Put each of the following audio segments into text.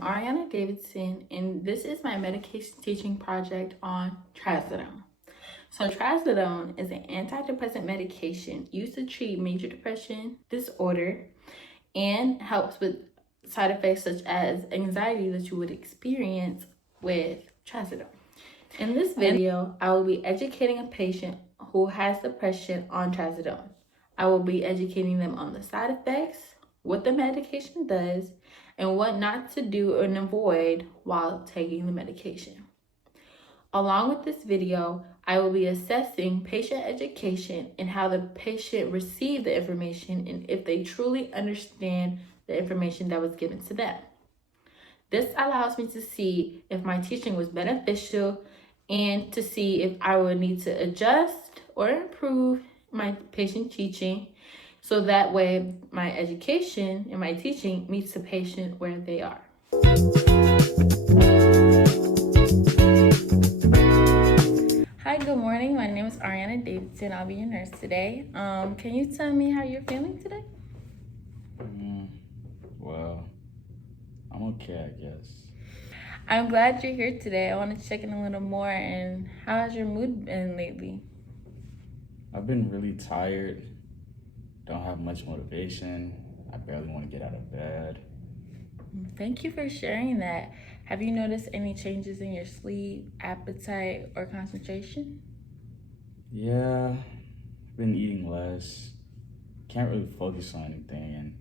I'm Ariana Davidson, and this is my medication teaching project on Trazodone. So Trazodone is an antidepressant medication used to treat major depression disorder and helps with side effects such as anxiety that you would experience with Trazodone. In this video, I will be educating a patient who has depression on Trazodone. I will be educating them on the side effects, what the medication does, and what not to do and avoid while taking the medication. Along with this video, I will be assessing patient education and how the patient received the information and if they truly understand the information that was given to them. This allows me to see if my teaching was beneficial and to see if I would need to adjust or improve my patient teaching so that way my education and my teaching meets the patient where they are. Hi, good morning. My name is Ariana Davidson. I'll be your nurse today. Can you tell me how you're feeling today? Well, I'm okay, I guess. I'm glad you're here today. I want to check in a little more. And how has your mood been lately? I've been really tired, don't have much motivation. I barely want to get out of bed. Thank you for sharing that. Have you noticed any changes in your sleep, appetite, or concentration? Yeah, I've been eating less. Can't really focus on anything, and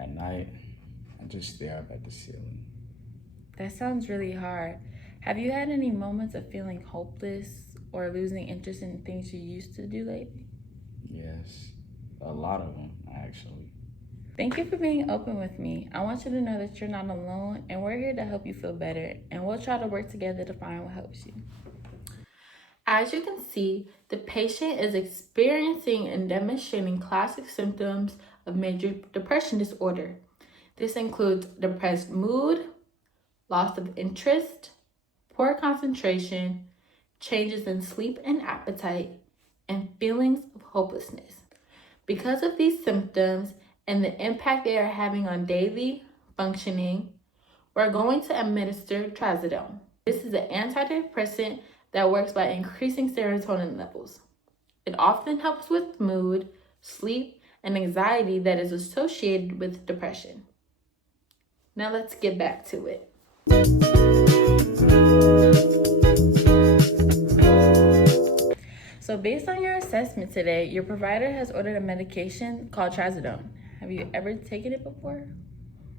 at night, I just stare up at the ceiling. That sounds really hard. Have you had any moments of feeling hopeless or losing interest in things you used to do lately? Yes, a lot of them, actually. Thank you for being open with me. I want you to know that you're not alone, and we're here to help you feel better, and we'll try to work together to find what helps you. As you can see, the patient is experiencing and demonstrating classic symptoms of major depression disorder. This includes depressed mood, loss of interest, poor concentration, changes in sleep and appetite, and feelings of hopelessness. Because of these symptoms and the impact they are having on daily functioning, we're going to administer Trazodone. This is an antidepressant that works by increasing serotonin levels. It often helps with mood, sleep, and anxiety that is associated with depression. Now let's get back to it. So based on your assessment today, your provider has ordered a medication called Trazodone. Have you ever taken it before?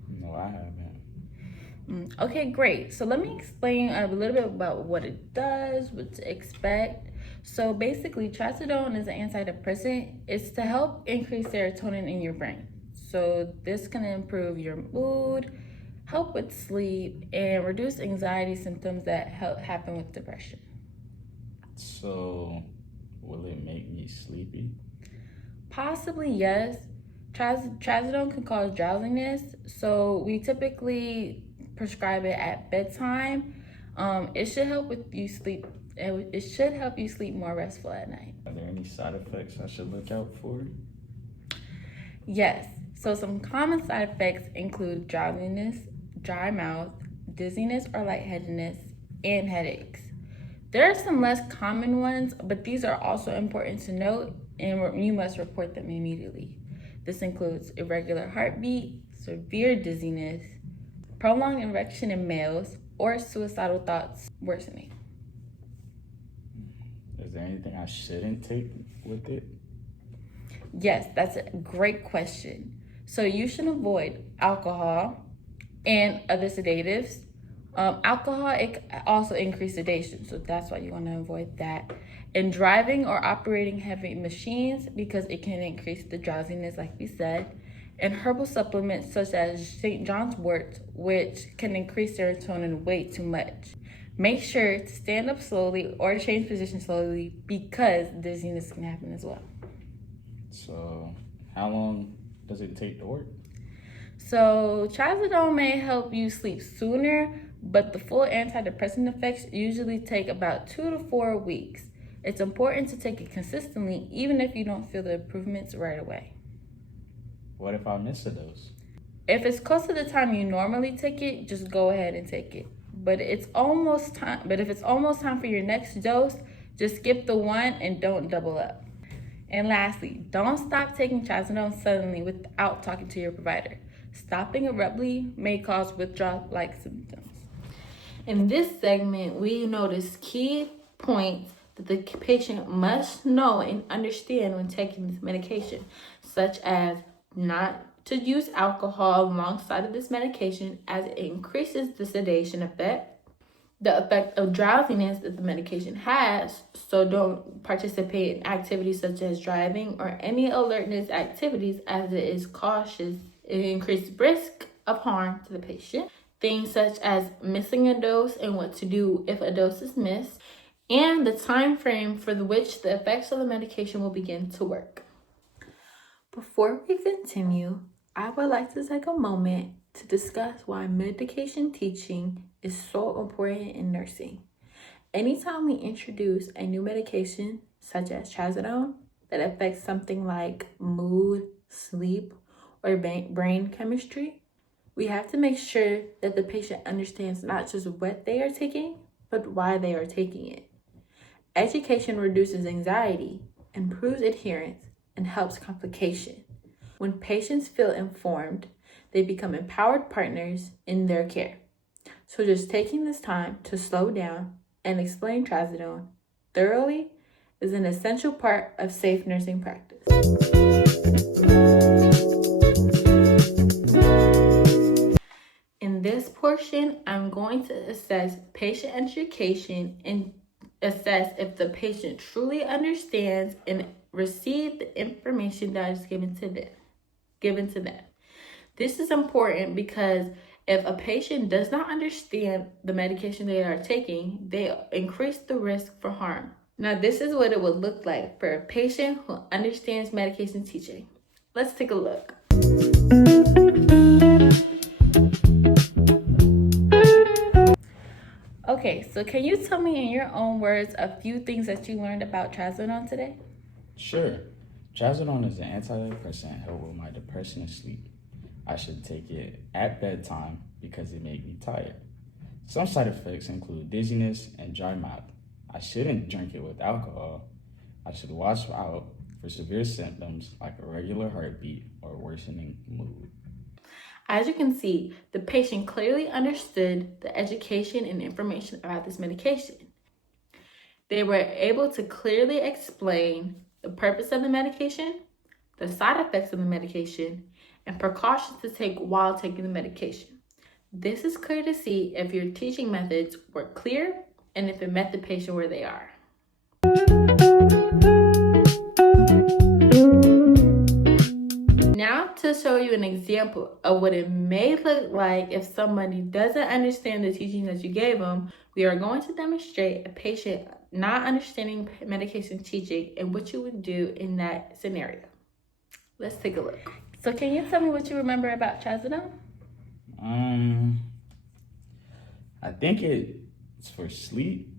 No, I haven't. Okay, great. So let me explain a little bit about what it does, what to expect. So basically, Trazodone is an antidepressant. It's to help increase serotonin in your brain. So this can improve your mood, help with sleep, and reduce anxiety symptoms that happen with depression. So, will it make me sleepy? Possibly, yes. Trazodone can cause drowsiness, so we typically prescribe it at bedtime. It should help with you sleep. It should help you sleep more restful at night. Are there any side effects I should look out for? Yes. So some common side effects include drowsiness, dry mouth, dizziness or lightheadedness, and headaches. There are some less common ones, but these are also important to note, and you must report them immediately. This includes irregular heartbeat, severe dizziness, prolonged erection in males, or suicidal thoughts worsening. Is there anything I shouldn't take with it? Yes, that's a great question. So you should avoid alcohol and other sedatives. Alcohol, it also increases sedation, so that's why you want to avoid that. And driving or operating heavy machines, because it can increase the drowsiness, like we said. And herbal supplements such as St. John's wort, which can increase serotonin way too much. Make sure to stand up slowly or change position slowly because dizziness can happen as well. So, how long does it take to work? So Trazodone may help you sleep sooner, but the full antidepressant effects usually take about 2 to 4 weeks. It's important to take it consistently, even if you don't feel the improvements right away. What if I miss a dose? If it's close to the time you normally take it, just go ahead and take it. But if it's almost time for your next dose, just skip the one and don't double up. And lastly, don't stop taking Trazodone suddenly without talking to your provider. Stopping abruptly may cause withdrawal-like symptoms. In this segment, we notice key points that the patient must know and understand when taking this medication, such as not to use alcohol alongside of this medication as it increases the sedation effect, the effect of drowsiness that the medication has, so don't participate in activities such as driving or any alertness activities as it is cautious. It increases risk of harm to the patient. Things such as missing a dose and what to do if a dose is missed, and the time frame for which the effects of the medication will begin to work. Before we continue, I would like to take a moment to discuss why medication teaching is so important in nursing. Anytime we introduce a new medication, such as Trazodone, that affects something like mood, sleep, or brain chemistry, we have to make sure that the patient understands not just what they are taking, but why they are taking it. Education reduces anxiety, improves adherence, and helps complication. When patients feel informed, they become empowered partners in their care. So just taking this time to slow down and explain Trazodone thoroughly is an essential part of safe nursing practice. In this portion, I'm going to assess patient education and assess if the patient truly understands and receives the information that is given to them. This is important because if a patient does not understand the medication they are taking, they increase the risk for harm. Now, this is what it would look like for a patient who understands medication teaching. Let's take a look. Okay, so can you tell me in your own words a few things that you learned about Trazodone today? Sure. Trazodone is an antidepressant help with my depression and sleep. I should take it at bedtime because it makes me tired. Some side effects include dizziness and dry mouth. I shouldn't drink it with alcohol. I should watch out for severe symptoms like irregular heartbeat or worsening mood. As you can see, the patient clearly understood the education and information about this medication. They were able to clearly explain the purpose of the medication, the side effects of the medication, and precautions to take while taking the medication. This is clear to see if your teaching methods were clear and if it met the patient where they are. Now to show you an example of what it may look like if somebody doesn't understand the teaching that you gave them, we are going to demonstrate a patient not understanding medication teaching and what you would do in that scenario. Let's take a look. So can you tell me what you remember about Trazodone? I think it's for sleep,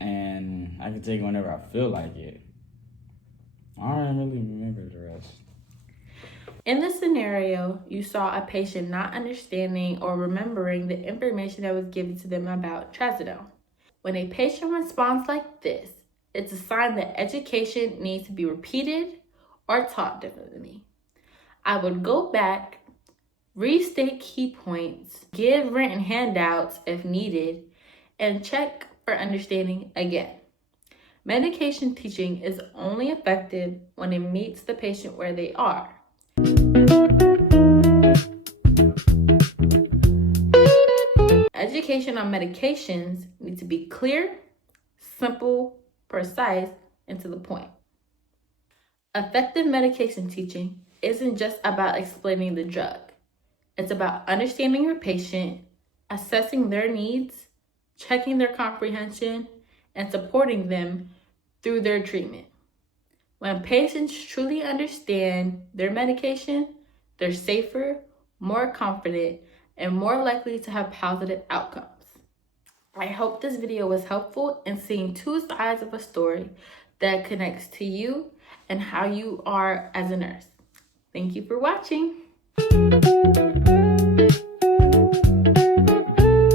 and I can take it whenever I feel like it. I don't really remember the rest. In this scenario, you saw a patient not understanding or remembering the information that was given to them about Trazodone. When a patient responds like this, it's a sign that education needs to be repeated or taught differently. I would go back, restate key points, give written handouts if needed, and check for understanding again. Medication teaching is only effective when it meets the patient where they are. Education on medications needs to be clear, simple, precise, and to the point. Effective medication teaching isn't just about explaining the drug. It's about understanding your patient, assessing their needs, checking their comprehension, and supporting them through their treatment. When patients truly understand their medication, they're safer, more confident, and more likely to have positive outcomes. I hope this video was helpful in seeing two sides of a story that connects to you and how you are as a nurse. Thank you for watching.